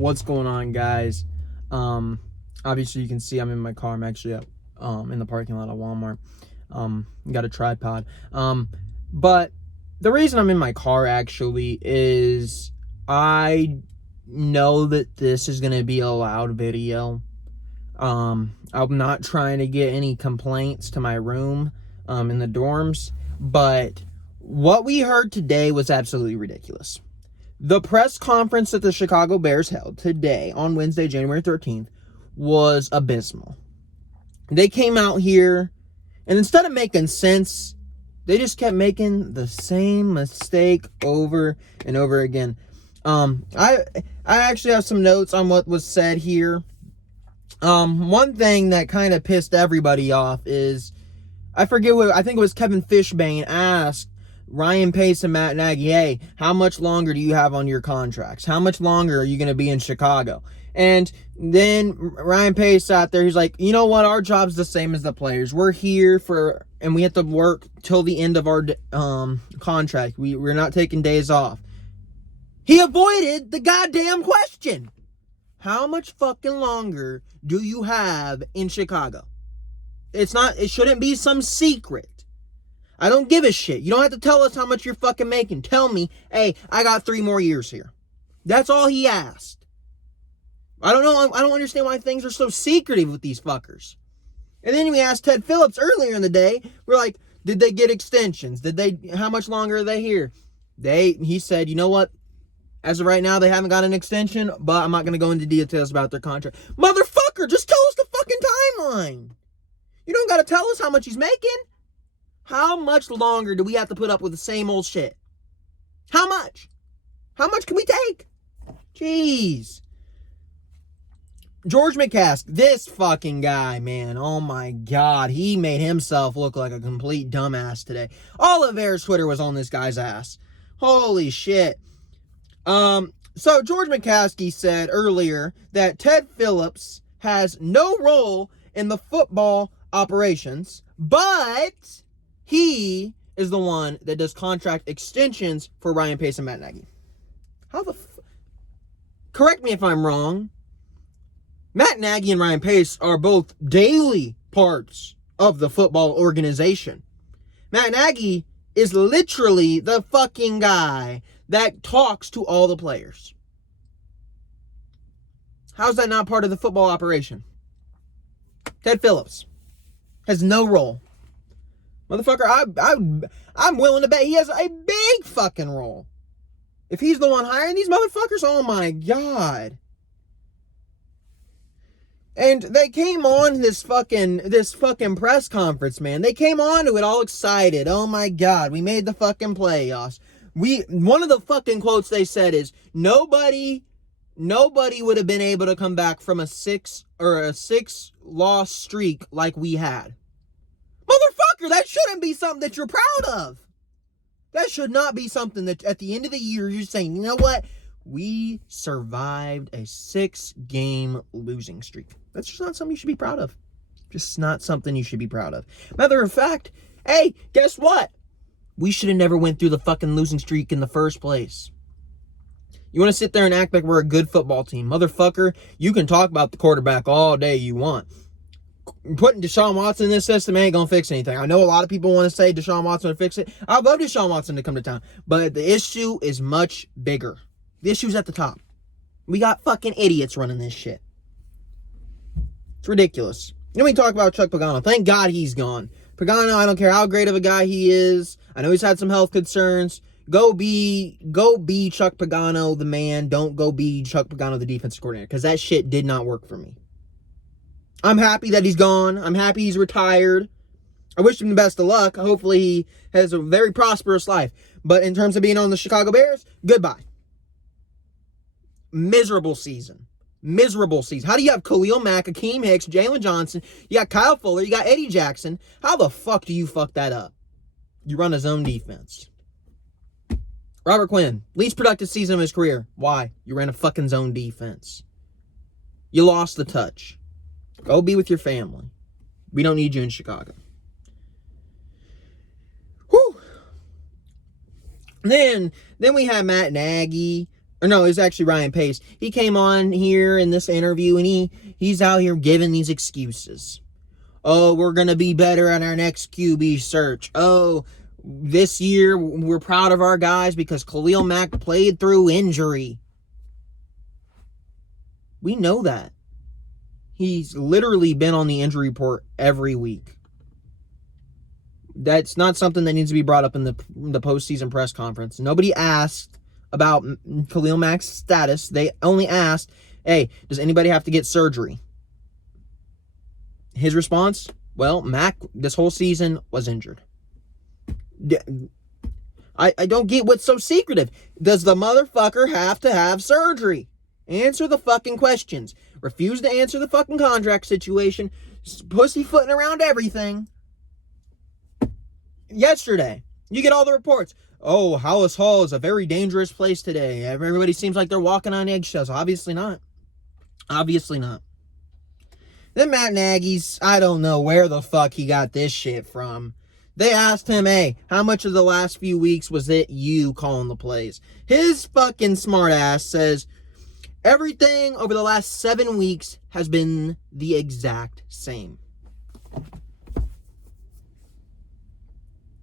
What's going on, guys? Obviously you can see I'm in my car. I'm actually up in the parking lot of Walmart. Got a tripod. But the reason I'm in my car actually is I know that this is going to be a loud video. I'm not trying to get any complaints to my room in the dorms, but what we heard today was absolutely ridiculous. The press conference that the Chicago Bears held today on Wednesday, January 13th, was abysmal. They came out here, and instead of making sense, they just kept making the same mistake over and over again. I actually have some notes on what was said here. One thing that kind of pissed everybody off is, I think it was Kevin Fishbane asked Ryan Pace and Matt Nagy, hey, how much longer do you have on your contracts? How much longer are you going to be in Chicago? And then Ryan Pace sat there. He's like, you know what? Our job's the same as the players. We're here and we have to work till the end of our contract. We're not taking days off. He avoided the goddamn question. How much fucking longer do you have in Chicago? It shouldn't be some secret. I don't give a shit. You don't have to tell us how much you're fucking making. Tell me, hey, I got 3 more years here. That's all he asked. I don't know. I don't understand why things are so secretive with these fuckers. And then we asked Ted Phillips earlier in the day. We're like, did they get extensions? How much longer are they here? He said, you know what? As of right now, they haven't got an extension, but I'm not going to go into details about their contract. Motherfucker, just tell us the fucking timeline. You don't got to tell us how much he's making. How much longer do we have to put up with the same old shit? How much? How much can we take? Jeez. George McCask, this fucking guy, man. Oh my God. He made himself look like a complete dumbass today. All of Bears Twitter was on this guy's ass. Holy shit. So George McCaskey said earlier that Ted Phillips has no role in the football operations, but he is the one that does contract extensions for Ryan Pace and Matt Nagy. Correct me if I'm wrong. Matt Nagy and Ryan Pace are both daily parts of the football organization. Matt Nagy is literally the fucking guy that talks to all the players. How's that not part of the football operation? Ted Phillips has no role. Motherfucker, I'm willing to bet he has a big fucking role. If he's the one hiring these motherfuckers, oh my God. And they came on this fucking press conference, man. They came on to it all excited. Oh my God, we made the fucking playoffs. One of the fucking quotes they said is, nobody would have been able to come back from a 6-loss streak like we had. Motherfucker, that shouldn't be something that you're proud of. That should not be something that at the end of the year you're saying, you know what? We survived a 6-game losing streak. That's just not something you should be proud of. Just not something you should be proud of. Matter of fact, hey, guess what? We should have never went through the fucking losing streak in the first place. You want to sit there and act like we're a good football team. Motherfucker, you can talk about the quarterback all day you want. Putting Deshaun Watson in this system ain't going to fix anything. I know a lot of people want to say Deshaun Watson will fix it. I'd love Deshaun Watson to come to town. But the issue is much bigger. The issue's at the top. We got fucking idiots running this shit. It's ridiculous. Then we talk about Chuck Pagano. Thank God he's gone. Pagano, I don't care how great of a guy he is. I know he's had some health concerns. Go be Chuck Pagano the man. Don't go be Chuck Pagano the defensive coordinator, because that shit did not work for me. I'm happy that he's gone. I'm happy he's retired. I wish him the best of luck. Hopefully he has a very prosperous life. But in terms of being on the Chicago Bears, goodbye. Miserable season. How do you have Khalil Mack, Akeem Hicks, Jalen Johnson, you got Kyle Fuller, you got Eddie Jackson? How the fuck do you fuck that up? You run a zone defense. Robert Quinn, least productive season of his career. Why? You ran a fucking zone defense. You lost the touch. Go be with your family. We don't need you in Chicago. Whew. Then we have Matt Nagy. or no, it was actually Ryan Pace. He came on here in this interview, and he's out here giving these excuses. Oh, we're going to be better at our next QB search. Oh, this year we're proud of our guys because Khalil Mack played through injury. We know that. He's literally been on the injury report every week. That's not something that needs to be brought up in the postseason press conference. Nobody asked about Khalil Mack's status. They only asked, hey, does anybody have to get surgery? His response, well, Mack this whole season was injured. I don't get what's so secretive. Does the motherfucker have to have surgery? Answer the fucking questions. Refuse to answer the fucking contract situation. Pussyfooting around everything. Yesterday, you get all the reports. Oh, Hallis Hall is a very dangerous place today. Everybody seems like they're walking on eggshells. Obviously not. Obviously not. Then Matt Nagy's, I don't know where the fuck he got this shit from. They asked him, hey, how much of the last few weeks was it you calling the plays? His fucking smart ass says, everything over the last 7 weeks has been the exact same.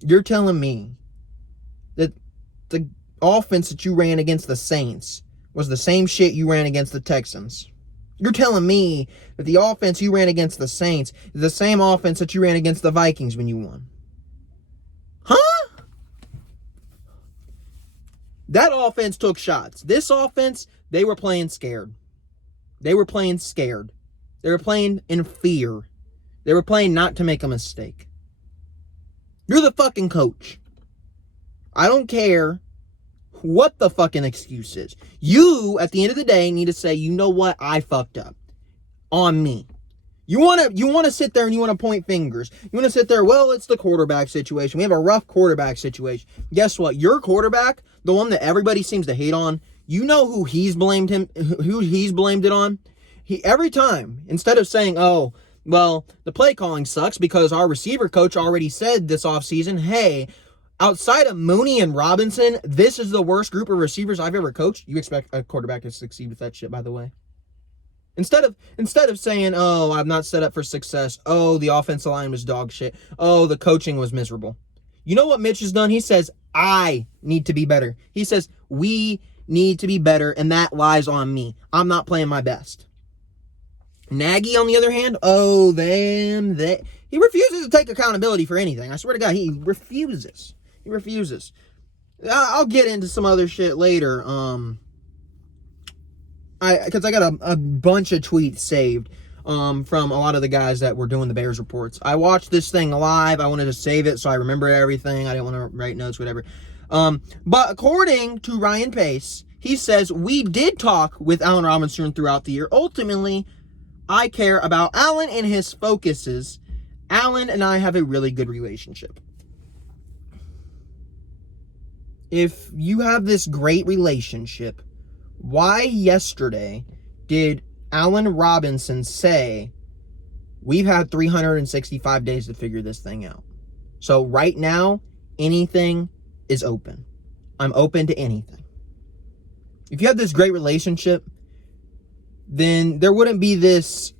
You're telling me that the offense that you ran against the Saints was the same shit you ran against the Texans. You're telling me that the offense you ran against the Saints is the same offense that you ran against the Vikings when you won. Huh? That offense took shots. This offense, they were playing scared. They were playing scared. They were playing in fear. They were playing not to make a mistake. You're the fucking coach. I don't care what the fucking excuse is. You, at the end of the day, need to say, you know what? I fucked up. On me. You want to sit there and you want to point fingers. You want to sit there, well, it's the quarterback situation. We have a rough quarterback situation. Guess what? Your quarterback, the one that everybody seems to hate on, you know who he's blamed it on? Every time, instead of saying, oh, well, the play calling sucks because our receiver coach already said this offseason, hey, outside of Mooney and Robinson, this is the worst group of receivers I've ever coached. You expect a quarterback to succeed with that shit, by the way. Instead of saying, oh, I'm not set up for success. Oh, the offensive line was dog shit. Oh, the coaching was miserable. You know what Mitch has done? He says, I need to be better. He says, we need to be better, and that lies on me. I'm not playing my best. Nagy, on the other hand, he refuses to take accountability for anything. I swear to God, he refuses. He refuses. I'll get into some other shit later. Because I got a bunch of tweets saved from a lot of the guys that were doing the Bears reports. I watched this thing live. I wanted to save it so I remember everything. I didn't want to write notes, whatever. But according to Ryan Pace, he says, we did talk with Allen Robinson throughout the year. Ultimately, I care about Allen and his focuses. Allen and I have a really good relationship. If you have this great relationship, why yesterday did Allen Robinson say, we've had 365 days to figure this thing out? So right now, anything is open. I'm open to anything. If you have this great relationship, then there wouldn't be this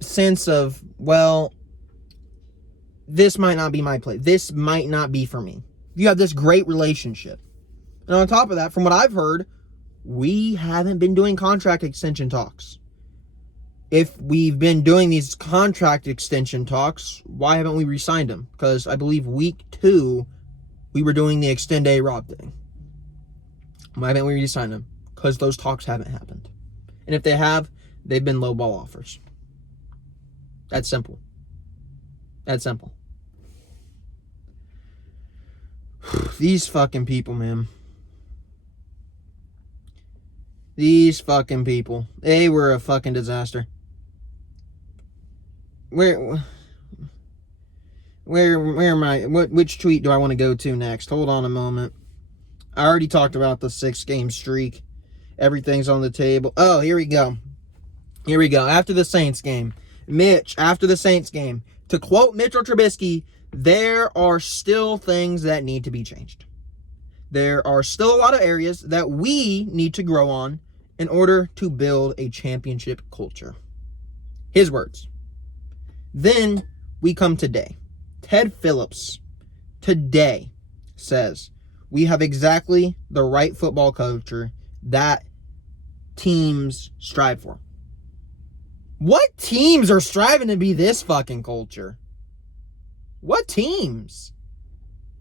sense of, well, this might not be my play. This might not be for me. You have this great relationship. And on top of that, from what I've heard, we haven't been doing contract extension talks. If we've been doing these contract extension talks, why haven't we re-signed him? Because I believe week 2, we were doing the extend A-Rob thing. Why haven't we re-signed him? Because those talks haven't happened. And if they have, they've been lowball offers. That's simple. That's simple. These fucking people, man. These fucking people. They were a fucking disaster. Where am I? Which tweet do I want to go to next? Hold on a moment. I already talked about the 6-game streak. Everything's on the table. Oh, here we go. Here we go. After the Saints game. After the Saints game. To quote Mitchell Trubisky, there are still things that need to be changed. there are still a lot of areas that we need to grow on in order to build a championship culture. His words. Then we come today. Ted Phillips today says we have exactly the right football culture that teams strive for. What teams are striving to be this fucking culture? What teams?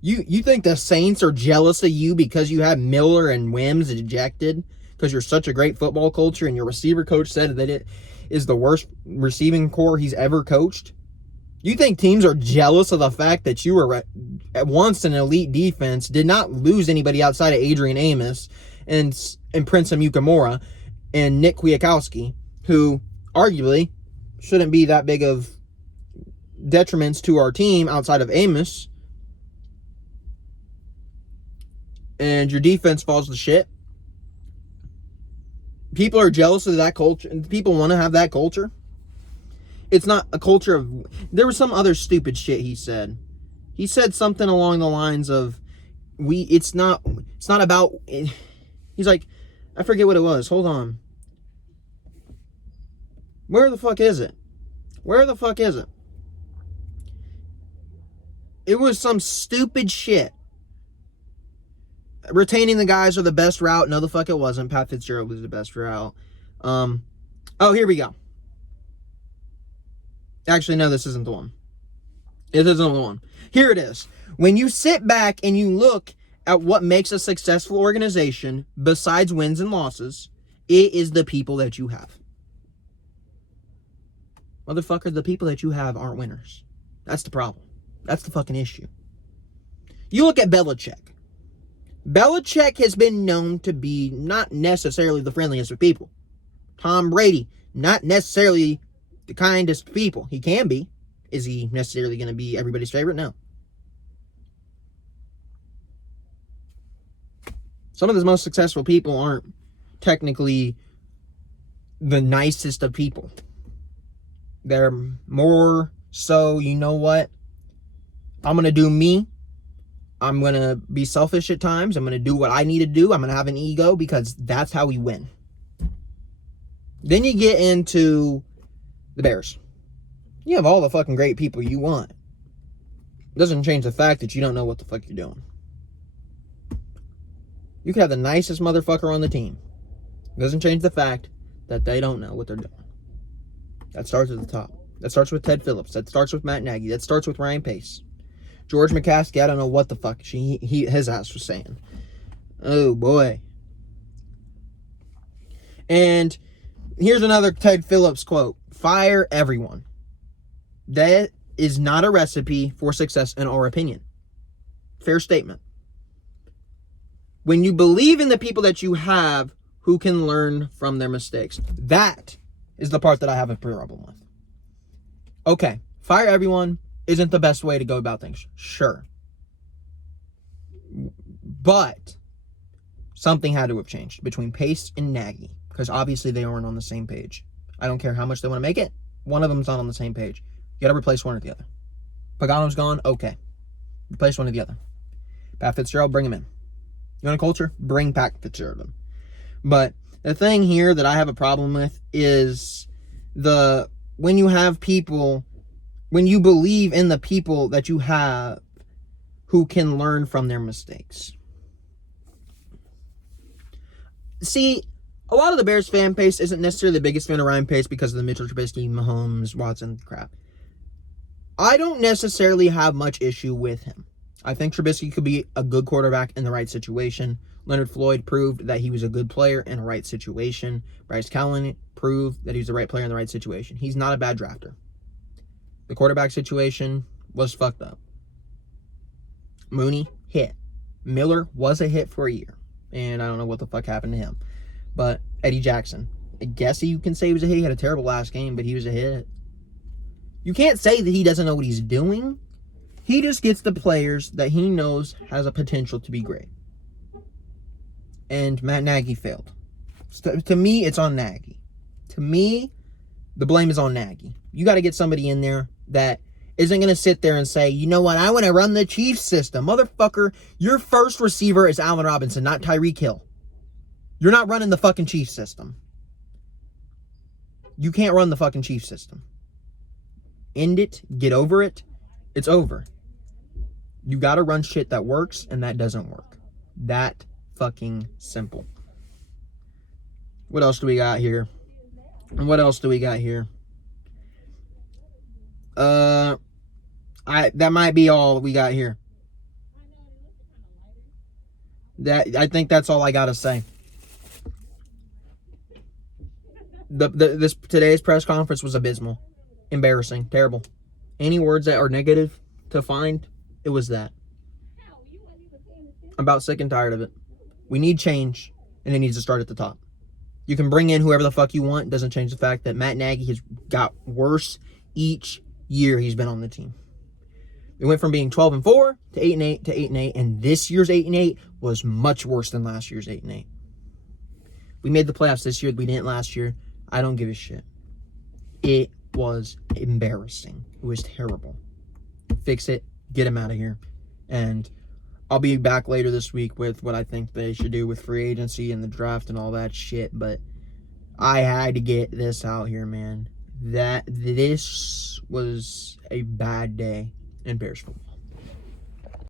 You think the Saints are jealous of you because you have Miller and Wims ejected because you're such a great football culture and your receiver coach said that it is the worst receiving core he's ever coached? You think teams are jealous of the fact that you were at once an elite defense, did not lose anybody outside of Adrian Amos and Prince Amukamara and Nick Kwiatkowski, who arguably shouldn't be that big of detriments to our team outside of Amos, and your defense falls to shit? People are jealous of that culture, and people want to have that culture. It's not a culture of... There was some other stupid shit he said. He said something along the lines of, it's not about... He's like, I forget what it was. Hold on. Where the fuck is it? Where the fuck is it? It was some stupid shit. Retaining the guys are the best route. No, the fuck it wasn't. Pat Fitzgerald was the best route. Oh, here we go. Actually, no, this isn't the one. This isn't the one. Here it is. When you sit back and you look at what makes a successful organization, besides wins and losses, it is the people that you have. Motherfucker, the people that you have aren't winners. That's the problem. That's the fucking issue. You look at Belichick. Belichick has been known to be not necessarily the friendliest of people. Tom Brady, not necessarily the kindest people. He can be. Is he necessarily going to be everybody's favorite? No. Some of the most successful people aren't technically the nicest of people. They're more so, you know what? I'm going to do me. I'm going to be selfish at times. I'm going to do what I need to do. I'm going to have an ego because that's how we win. Then you get into the Bears. You have all the fucking great people you want. It doesn't change the fact that you don't know what the fuck you're doing. You could have the nicest motherfucker on the team. It doesn't change the fact that they don't know what they're doing. That starts at the top. That starts with Ted Phillips. That starts with Matt Nagy. That starts with Ryan Pace. George McCaskey, I don't know what the fuck his ass was saying. Oh, boy. And here's another Ted Phillips quote. Fire everyone. That is not a recipe for success in our opinion. Fair statement. When you believe in the people that you have who can learn from their mistakes, that is the part that I have a problem with. Okay, fire everyone isn't the best way to go about things. Sure. But something had to have changed between Pace and Nagy, because obviously they aren't on the same page. I don't care how much they want to make it. One of them's not on the same page. You got to replace one or the other. Pagano's gone. Okay. Replace one or the other. Pat Fitzgerald, bring him in. You want a culture? Bring Pat Fitzgerald in. But the thing here that I have a problem with is when you have people, when you believe in the people that you have who can learn from their mistakes. See, a lot of the Bears fan base isn't necessarily the biggest fan of Ryan Pace because of the Mitchell Trubisky, Mahomes, Watson crap. I don't necessarily have much issue with him. I think Trubisky could be a good quarterback in the right situation. Leonard Floyd proved that he was a good player in a right situation. Bryce Callen proved that he's the right player in the right situation. He's not a bad drafter. The quarterback situation was fucked up. Mooney hit. Miller was a hit for a year. And I don't know what the fuck happened to him. But Eddie Jackson, I guess you can say he was a hit. He had a terrible last game, but he was a hit. You can't say that he doesn't know what he's doing. He just gets the players that he knows has a potential to be great. And Matt Nagy failed. So, to me, it's on Nagy. To me, the blame is on Nagy. You got to get somebody in there that isn't going to sit there and say, you know what, I want to run the Chiefs system. Motherfucker, your first receiver is Allen Robinson, not Tyreek Hill. You're not running the fucking Chiefs system. You can't run the fucking Chiefs system. End it. Get over it. It's over. You got to run shit that works and that doesn't work. That fucking simple. What else do we got here? What else do we got here? That might be all we got here. I think that's all I gotta say. Today's press conference was abysmal, embarrassing, terrible. Any words that are negative to find, it was that. I'm about sick and tired of it. We need change, and it needs to start at the top. You can bring in whoever the fuck you want. It doesn't change the fact that Matt Nagy has got worse each year he's been on the team. It went from being 12-4 to 8-8 to 8-8, and this year's 8-8 was much worse than last year's 8-8. We made the playoffs this year. We didn't last year. I don't give a shit. It was embarrassing. It was terrible. Fix it. Get him out of here. And I'll be back later this week with what I think they should do with free agency and the draft and all that shit. But I had to get this out here, man. This was a bad day in Bears football.